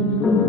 Slow.